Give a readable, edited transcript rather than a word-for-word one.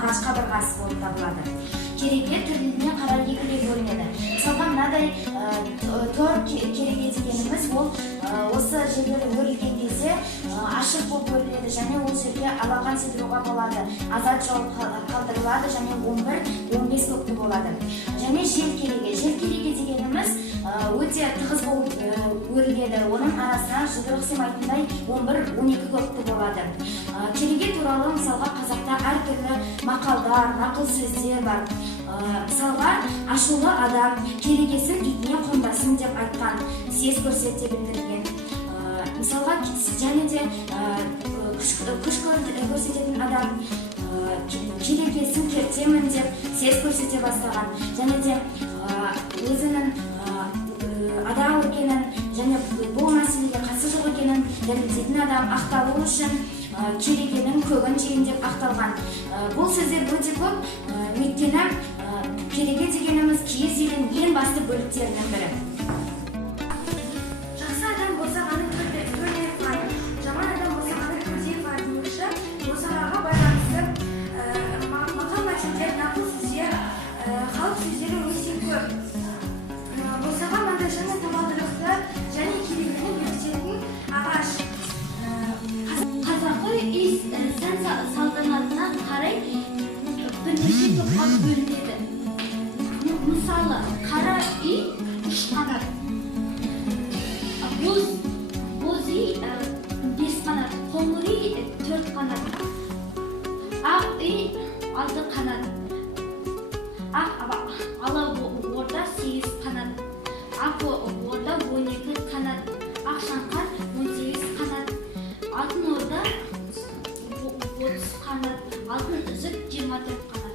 ағаш қабырғасы болып табылады. Кереге түрлеріне қарай екіге бөлінеді. Мысалға мынадай тор кереге дегеніміз ол осы жерлер өрілген кезде ашық болып өріледі және ол жерге алақан сыйдыруға болады. Азат жол қалдырылады және 11-15 көкті болады. Және жел кереге дегеніміз өте тығыз болып өріледі. Оның арасына жұдырық сыймайтындай 11-12 көкті болады. Кереге туралы мысалға қазақта әртүрлі мақалдар, нақыл сөздер бар. Мысалға ашулы адам керегесін итіне қонбасын деп айтқан, сес көрсете білдірген. Мысалға және де күш көрсететін адам керегесін кертемін деп сес көрсете бастаған. Және де өзінің адал екенін және бұл мәселеге қатысы жоқ екенін дәлелдейтін адам ақталу үшін керегенің көгін жейін деп ақталған. Бұл сөздер өте көп, өйткені кереге дегеніміз киіз елдің ең басты бөліктерінің бірі. Жақсы адам босағаның төрлері бар, жаман адам босағаның көздері бар демекші, босағаға байланысты мақал мәтелдер, нақыл сөздер, халық сөздері өте көп. Босаға маңдайшаны табалдырықты және керегені бекітетін ағаш. Қазақы үй сән-салтанатына қарай бірнеше топқа бөлінеді. Мысалы, қара үй 3 қанат, боз үй 5 қанат, қоңыр үй 4 қанат, ақ үй 6 қанат, ала орда 8 қанат, ақ орда 12 қанат, ақ шаңқан 18 қанат, алтын орда 30 қанат, алтын үзік 24 қанат.